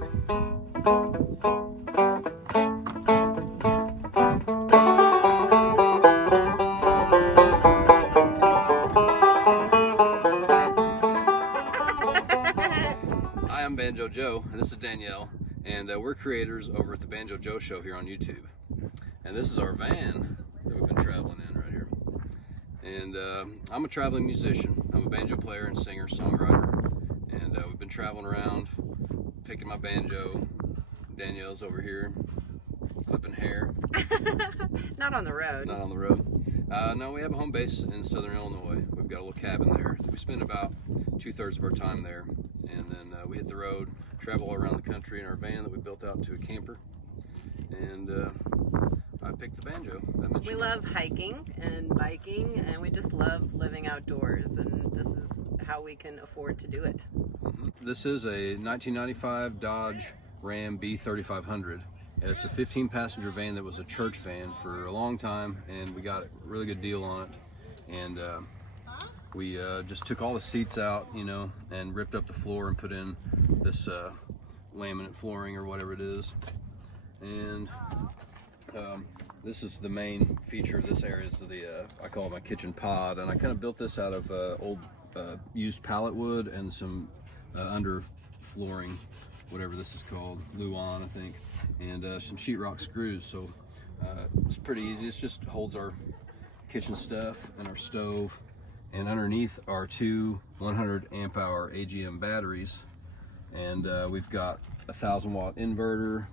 Hi, I'm Banjo Joe, and this is Danielle, and we're creators over at the Banjo Joe Show here on YouTube. And this is our van that we've been traveling in right here. And I'm a traveling musician. I'm a banjo player and singer, songwriter, and we've been traveling around, picking my banjo. Danielle's over here, clipping hair. Not on the road. Not on the road. No, we have a home base in Southern Illinois. We've got a little cabin there. We spend about 2/3 of our time there, and then we hit the road, travel all around the country in our van that we built out to a camper. And I picked the banjo. We love hiking and biking, and we just love living outdoors, and this is how we can afford to do it. This is a 1995 Dodge Ram B3500. It's a 15-passenger van that was a church van for a long time, and we got a really good deal on it. And we just took all the seats out, you know, and ripped up the floor and put in this laminate flooring or whatever it is. And this is the main feature of this area. Is the I call it my kitchen pod, and I kind of built this out of old used pallet wood and some under flooring, whatever this is called, Luan, I think, and some sheetrock screws. So it's pretty easy. It just holds our kitchen stuff and our stove, and underneath are two 100 amp hour AGM batteries, and we've got a 1,000-watt inverter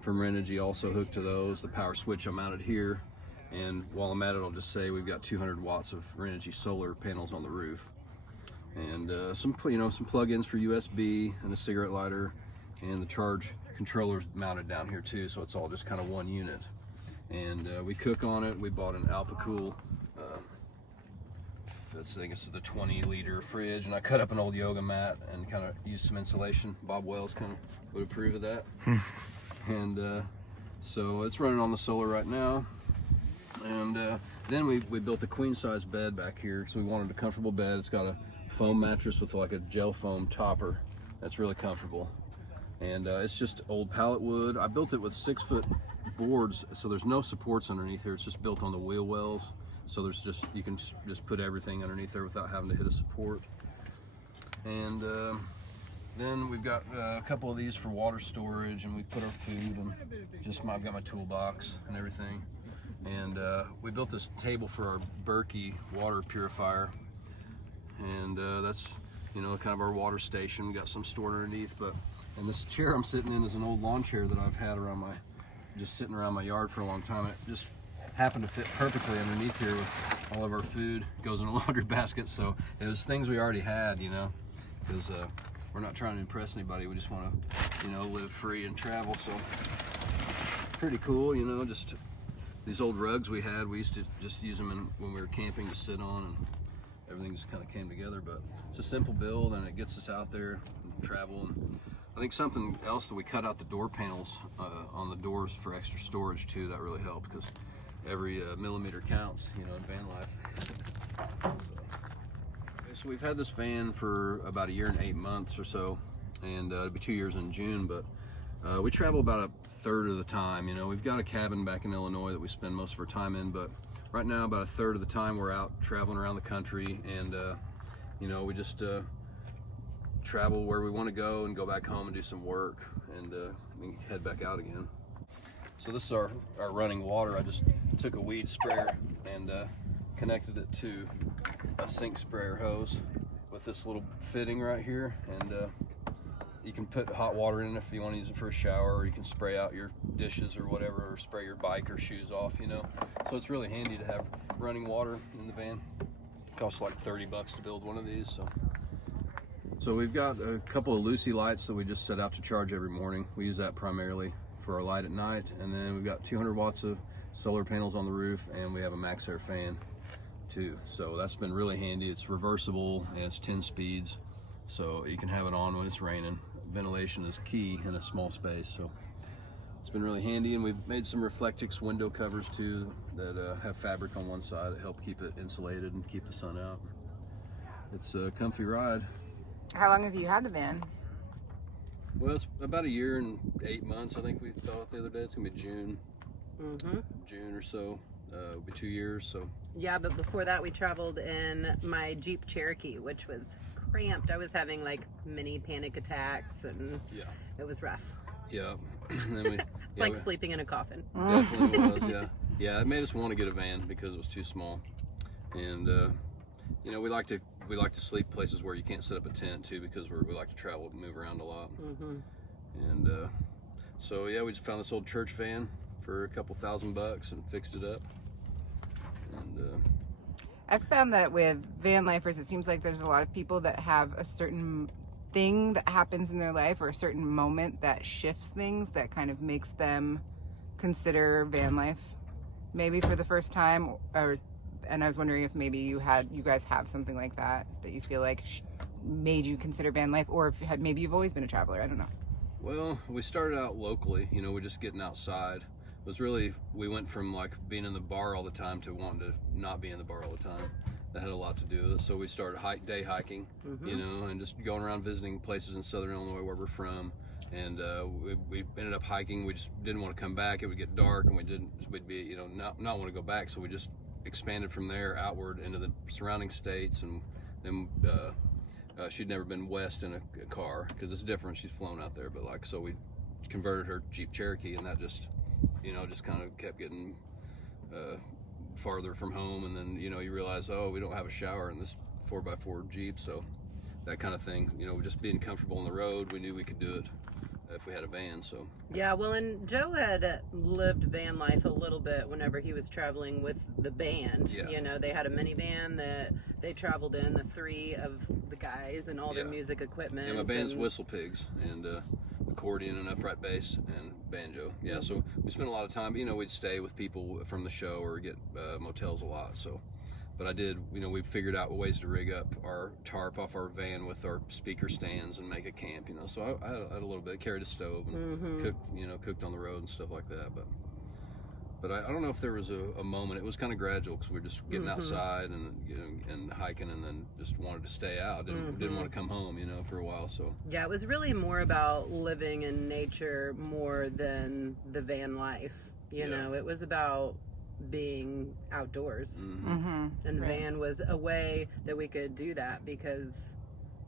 from Renogy also hooked to those. The power switch I mounted here, and while I'm at it, I'll just say we've got 200 watts of Renogy solar panels on the roof, and some plug-ins for USB and a cigarette lighter, and the charge controller's mounted down here too, so it's all just kind of one unit. And we cook on it. We bought an Alpacool, this thing is the 20-liter fridge, and I cut up an old yoga mat and kind of used some insulation. Bob Wells kind of would approve of that. And so it's running on the solar right now. And then we built a queen-size bed back here, so we wanted a comfortable bed. It's got a foam mattress with like a gel foam topper that's really comfortable, and it's just old pallet wood. I built it with 6-foot boards, so there's no supports underneath here. It's just built on the wheel wells, so there's just, you can just put everything underneath there without having to hit a support. And then we've got a couple of these for water storage, and we put our food, and I've got my toolbox and everything. And we built this table for our Berkey water purifier, and that's, you know, kind of our water station. We got some stored underneath, and this chair I'm sitting in is an old lawn chair that I've had just sitting around my yard for a long time. It just happened to fit perfectly underneath here with all of our food. It goes in a laundry basket, so it was things we already had, you know, because we're not trying to impress anybody. We just want to, you know, live free and travel. So pretty cool, you know. Just these old rugs we had, we used to just use them when we were camping to sit on, and everything just kind of came together. But it's a simple build, and it gets us out there and travel. And I think something else that we cut out the door panels on the doors for extra storage too. That really helped, because every millimeter counts, you know, in van life. So we've had this van for about 1 year and 8 months or so, and it'll be 2 years in June. But we travel about 1/3 of the time. You know, we've got a cabin back in Illinois that we spend most of our time in, but right now about 1/3 of the time we're out traveling around the country, and you know, we just travel where we want to go and go back home and do some work, and head back out again. So this is our running water. I just took a weed sprayer and connected it to a sink sprayer hose with this little fitting right here, and you can put hot water in if you want to use it for a shower, or you can spray out your dishes or whatever, or spray your bike or shoes off, you know. So it's really handy to have running water in the van. It costs like $30 to build one of these. So we've got a couple of Lucy lights that we just set out to charge every morning. We use that primarily for our light at night, and then we've got 200 watts of solar panels on the roof, and we have a max air fan too. So that's been really handy. It's reversible and it's 10 speeds, so you can have it on when it's raining. Ventilation is key in a small space, so it's been really handy. And we've made some Reflectix window covers too that have fabric on one side that help keep it insulated and keep the sun out. It's a comfy ride. How long have you had the van? Well, it's about a year and 8 months. I think we thought the other day. It's gonna be June. June or so. It'll be 2 years. So. Yeah, but before that, we traveled in my Jeep Cherokee, which was cramped. I was having like mini panic attacks, and it was rough. Yeah. And then it's like sleeping in a coffin. Definitely was. Yeah. Yeah. It made us want to get a van because it was too small, and you know, we like to sleep places where you can't set up a tent too, because we like to travel and move around a lot. And so yeah, we just found this old church van for a couple $1,000 and fixed it up. And I've found that with van lifers, it seems like there's a lot of people that have a certain thing that happens in their life, or a certain moment that shifts things that kind of makes them consider van life maybe for the first time. And I was wondering if maybe you guys have something like that you feel like made you consider van life, or if maybe you've always been a traveler. I don't know. Well, we started out locally, you know, we're just getting outside. It was really, we went from like being in the bar all the time to wanting to not be in the bar all the time. That had a lot to do with it. So we started day hiking, you know, and just going around visiting places in Southern Illinois where we're from. And we ended up hiking. We just didn't want to come back. It would get dark, and we'd be, you know, not want to go back. So we just expanded from there outward into the surrounding states. And then she'd never been west in a car, because it's different. She's flown out there, but like, so we converted her Jeep Cherokee, and that just, you know, just kind of kept getting farther from home. And then, you know, you realize, oh, we don't have a shower in this 4x4 Jeep, so that kind of thing, you know, just being comfortable on the road, we knew we could do it if we had a van. So yeah, well, and Joe had lived van life a little bit whenever he was traveling with the band. You know, they had a minivan that they traveled in, the three of the guys and all their music equipment. Yeah, my band's Whistle Pigs, and accordion and upright bass and banjo. Yeah, so we spent a lot of time, you know, we'd stay with people from the show or get motels a lot. So, but you know, we figured out ways to rig up our tarp off our van with our speaker stands and make a camp, you know. So I had a little bit, carried a stove and cooked on the road and stuff like that. But I don't know if there was a moment. It was kind of gradual, because we were just getting outside and, you know, and hiking, and then just wanted to stay out. Didn't want to come home, you know, for a while. So yeah, it was really more about living in nature more than the van life. You know, it was about being outdoors, and the van was a way that we could do that, because,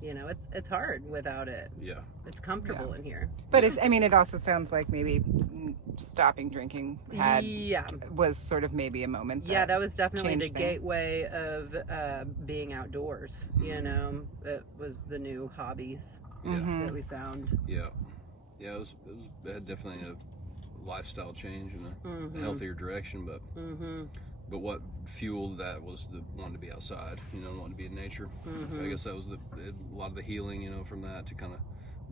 you know, it's hard without it. Yeah, it's comfortable in here. But it also sounds like maybe stopping drinking was sort of maybe a moment. That was definitely the gateway of being outdoors. You know, it was the new hobbies that we found. Yeah, it had definitely a lifestyle change in a healthier direction, but what fueled that was the wanting to be outside, you know, wanting to be in nature. I guess that was a lot of the healing, you know, from that, to kind of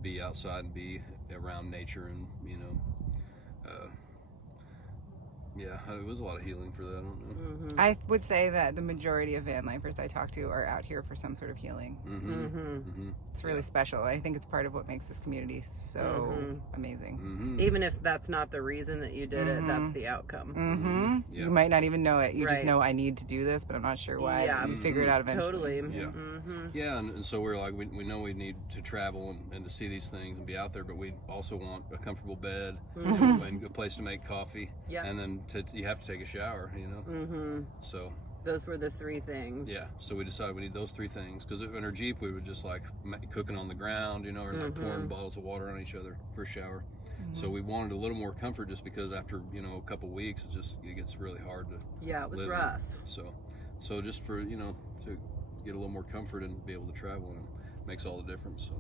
be outside and be around nature, and, you know, it was a lot of healing for that. I don't know. I would say that the majority of van lifers I talk to are out here for some sort of healing. It's really special. I think it's part of what makes this community so amazing. Even if that's not the reason that you did it, that's the outcome. You might not even know it. You just know, I need to do this, but I'm not sure why. You figure it out eventually. Totally. Yeah, and so we're like, we know we need to travel and to see these things and be out there, but we also want a comfortable bed and a place to make coffee, and then you have to take a shower, you know. So those were the three things. Yeah, so we decided we need those three things, because in our Jeep we would just like cooking on the ground, you know, or like pouring bottles of water on each other for a shower. So we wanted a little more comfort, just because after, you know, a couple weeks it gets really hard to it was live rough. So just for, you know, to get a little more comfort and be able to travel, and it makes all the difference. So.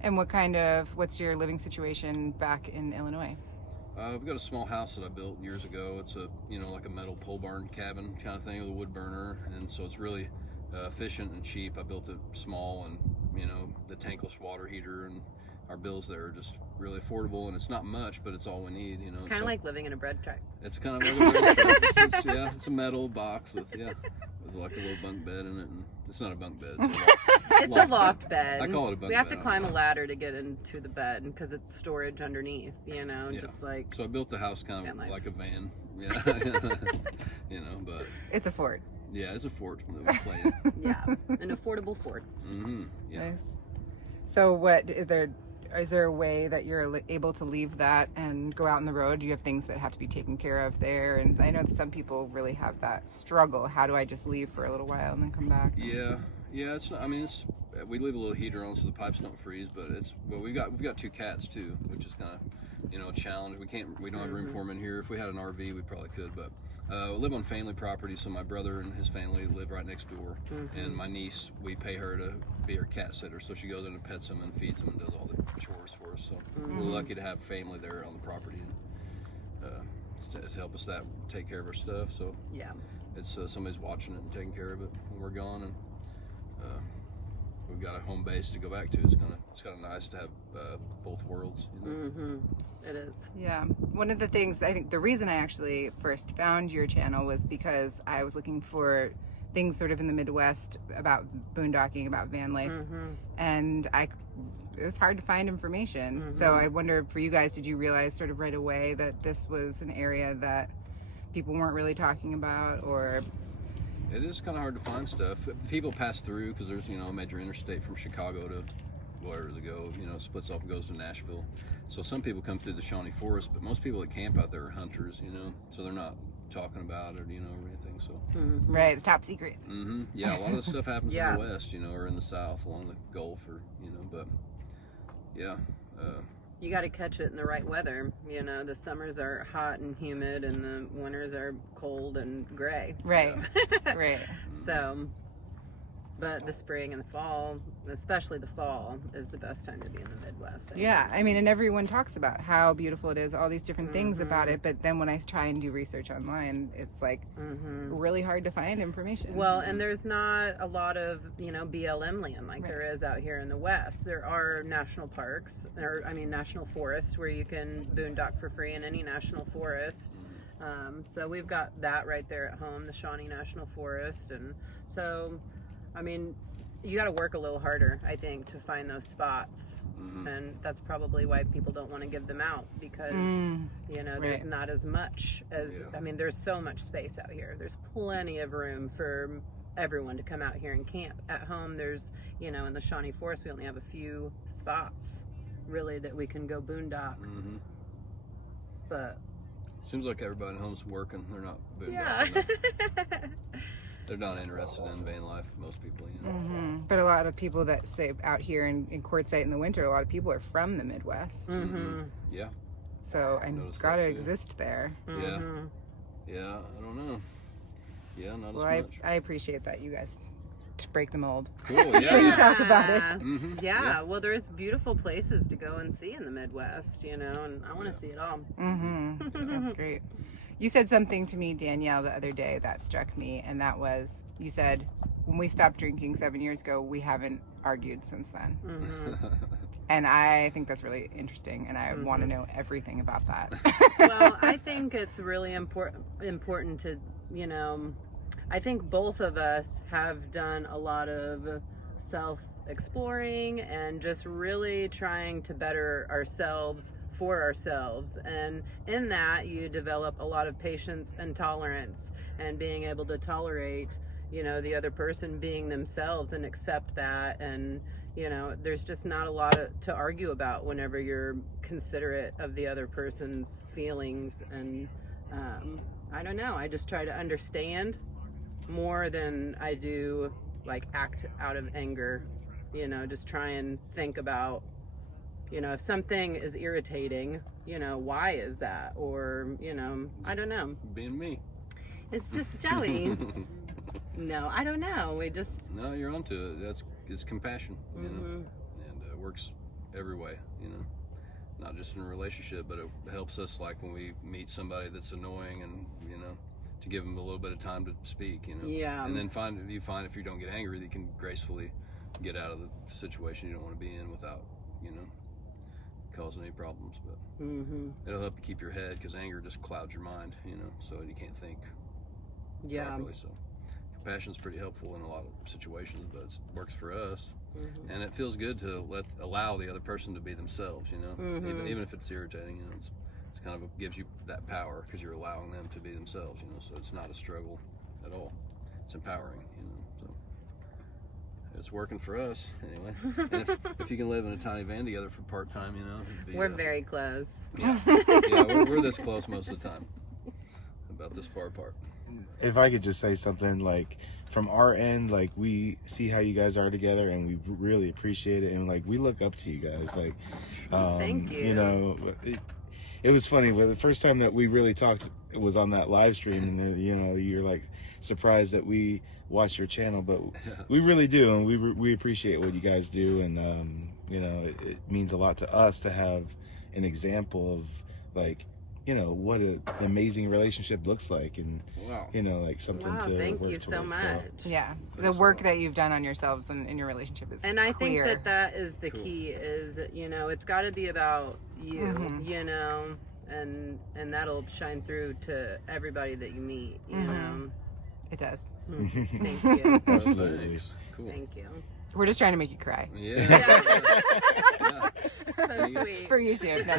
And what's your living situation back in Illinois? We've got a small house that I built years ago. It's a, you know, like a metal pole barn cabin kind of thing with a wood burner, and so it's really efficient and cheap. I built it small, and, you know, the tankless water heater, and our bills there are just really affordable, and it's not much, but it's all we need, you know. It's kind of like living in a bread truck. It's kind of like a bread truck. It's a metal box with like a little bunk bed in it, and it's not a bunk bed. It's a loft bed. I call it a bunk bed. We have to climb a ladder to get into the bed, because it's storage underneath, you know, just like. So I built the house kind of like a van, you know, but. It's a fort. Yeah, it's a fort that we play in. Yeah, an affordable fort. Nice. So what is there? is there a way that you're able to leave that and go out on the road? Do you have things that have to be taken care of there? And I know that some people really have that struggle. How do I just leave for a little while and then come back? Yeah, it's not, I mean, it's, we leave a little heater on so the pipes don't freeze, but we've got 2 cats too, which is kind of, you know, a challenge. We don't have room for them in here. If we had an RV, we probably could, but we live on family property, so my brother and his family live right next door, and my niece, we pay her to be our cat sitter, so she goes in and pets them and feeds them and does all the chores for us. So we're lucky to have family there on the property and to help us take care of our stuff. So Yeah. it's somebody's watching it and taking care of it when we're gone, and we've got a home base to go back to. It's kind of nice to have both worlds. You know? It is. Yeah. One of the things, I think the reason I actually first found your channel was because I was looking for things sort of in the Midwest about boondocking, about van life, and it was hard to find information. So I wonder, for you guys, did you realize sort of right away that this was an area that people weren't really talking about, or? It is kind of hard to find stuff. People pass through because there's, you know, a major interstate from Chicago to wherever they go, you know, splits off and goes to Nashville. So some people come through the Shawnee Forest, but most people that camp out there are hunters, you know, so they're not talking about it, you know, or anything. So Right, it's top secret. yeah, a lot of the stuff happens Yeah. in the West, you know, or in the South along the Gulf, or, you know, but yeah. You got to catch it in the right weather. You know, the summers are hot and humid, and the winters are cold and gray. Right. Right. So, but the spring and the fall, especially the fall, is the best time to be in the Midwest. Yeah, I mean, and everyone talks about how beautiful it is, all these different things about it, but then when I try and do research online, it's like really hard to find information. Well, and there's not a lot of, you know, BLM land like there is out here in the West. There are national parks, or I mean national forests, where you can boondock for free in any national forest. So we've got that right there at home, the Shawnee National Forest. And so, I mean, you got to work a little harder, I think, to find those spots. And that's probably why people don't want to give them out, because, you know, there's not as much as, I mean, there's so much space out here. There's plenty of room for everyone to come out here and camp. At home, there's, you know, in the Shawnee Forest, we only have a few spots, really, that we can go boondock. But Seems like everybody at home's working. They're not boondocking. yeah. They're not interested in van life, most people, you know. But a lot of people that say out here in Quartzsite in the winter, a lot of people are from the Midwest. Yeah. So, and it's Noticed got to that, too. exist there. Yeah. Yeah, I don't know. Yeah, not Well, as much. I appreciate that you guys just break the mold. Cool, When you yeah. talk about it. Yeah, well, there's beautiful places to go and see in the Midwest, you know, and I want to see it all. That's great. You said something to me, Danielle, the other day that struck me, and that was, you said, when we stopped drinking 7 years ago, we haven't argued since then. And I think that's really interesting, and I want to know everything about that. Well, I think it's really important to, you know, I think both of us have done a lot of self-exploring and just really trying to better ourselves for ourselves. And in that, you develop a lot of patience and tolerance, and being able to tolerate, you know, the other person being themselves and accept that. And, you know, there's just not a lot to argue about whenever you're considerate of the other person's feelings. And I don't know, I just try to understand more than I do like act out of anger, you know, just try and think about, you know, if something is irritating, you know, why is that? Or, you know, I don't know. Being me. It's just Joey. No, I don't know. We just... No, you're onto it. It's compassion, you know, and it works every way, you know, not just in a relationship, but it helps us, like when we meet somebody that's annoying, and, you know, to give them a little bit of time to speak, you know. Yeah. And then you find if you don't get angry, that you can gracefully get out of the situation you don't want to be in without, you know, causing any problems. But it'll help you keep your head, because anger just clouds your mind, you know, so you can't think properly. So compassion's pretty helpful in a lot of situations, but it works for us. And it feels good to allow the other person to be themselves, you know, even if it's irritating, you know. It's kind of gives you that power, because you're allowing them to be themselves, you know. So it's not a struggle at all. It's empowering, you know. So it's working for us anyway. And if you can live in a tiny van together for part-time, you know, it'd be, We're very close. yeah, we're this close most of the time, about this far apart. If I could just say something, like, from our end, like, we see how you guys are together, and we really appreciate it, and like, we look up to you guys, like, Thank you. you know, it was funny, but the first time that we really talked, it was on that live stream, and you know, you're like surprised that we watch your channel, but we really do, and we appreciate what you guys do, and you know, it means a lot to us to have an example of, like, you know, what an amazing relationship looks like, and Wow. you know, like, something Wow, to thank work you so towards. much. Yeah, the work that you've done on yourselves and in your relationship is And I clear. think that is the key, is, you know, it's got to be about you, you know, and that'll shine through to everybody that you meet, you know. It does. Thank you. Absolutely. Thanks. Cool. Thank you. We're just trying to make you cry. Yeah. So sweet. For you too. No.